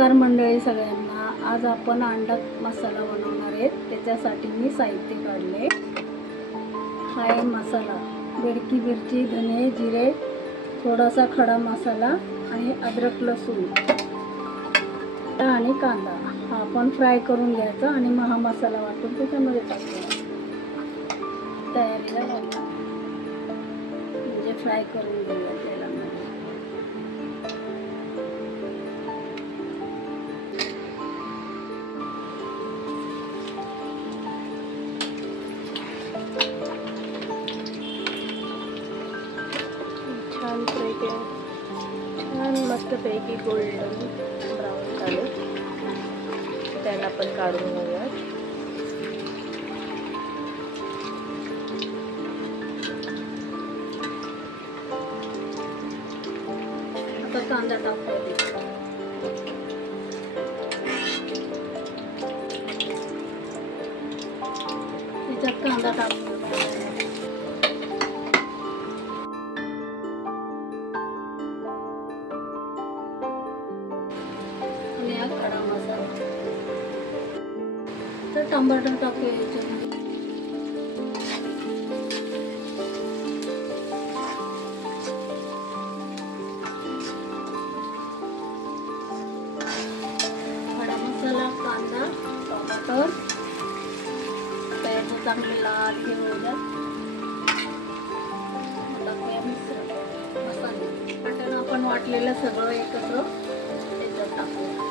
नमस्कार मंडळी सगळ्यांना। आज आपण अंडा मसाला बनवणार आहे। त्याच्यासाठी मी साहित्य काढले। हा आहे मसाला, बेडकी मिरची, धने, जिरे, थोडासा खडा मसाला आणि अद्रक, लसूण आणि कांदा। हा आपण फ्राय करून घ्यायचा आणि मग हा मसाला वाटून त्याच्यामध्ये टाकायचा। तयारीला लावूया, म्हणजे फ्राय करून घेऊया तेलामध्ये। छान मस्तपैकी गोल्डन ब्राऊन झाले, त्याला आपण काढून घेऊया। आता कांदा टाकायचा, त्याच्यात कांदा टाकायचा आणि हा खडा मसाला, तर टमाटर टाकूया याच्यामध्ये। खडा मसाला, कांदा, टमाटर त्याला चांगले लाल हे होऊ द्या। टाकूया मिश्रण मसाले, वाटण आपण वाटलेलं सगळं एकत्र त्याच्यात टाकूया।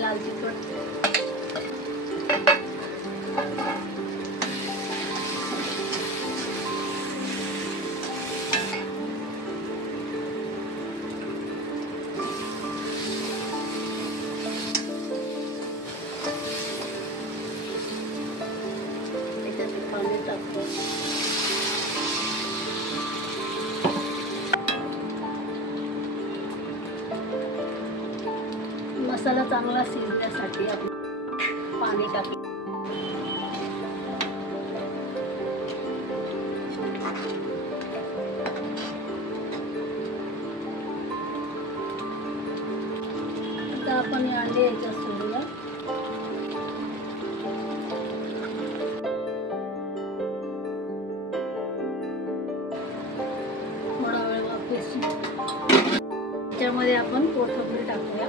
लाल तिखट, त्याच्यात पाणी टाकतो। मसाला चांगला शिजण्यासाठी आपण पाणी टाकलं। आता आपण हे अंडे याच्यात सोडूया। थोडा वेळ वाफेशी त्याच्यामध्ये आपण कोथिंबीर टाकूया।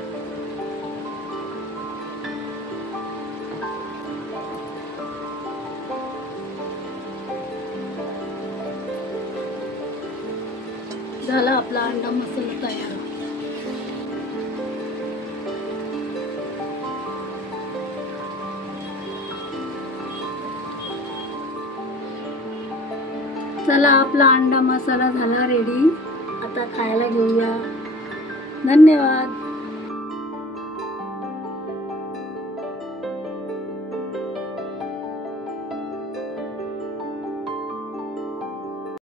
झाला आपला अंडा मसाला तयार। चला, आपला अंडा मसाला झाला रेडी। आता खायला घेऊया। धन्यवाद।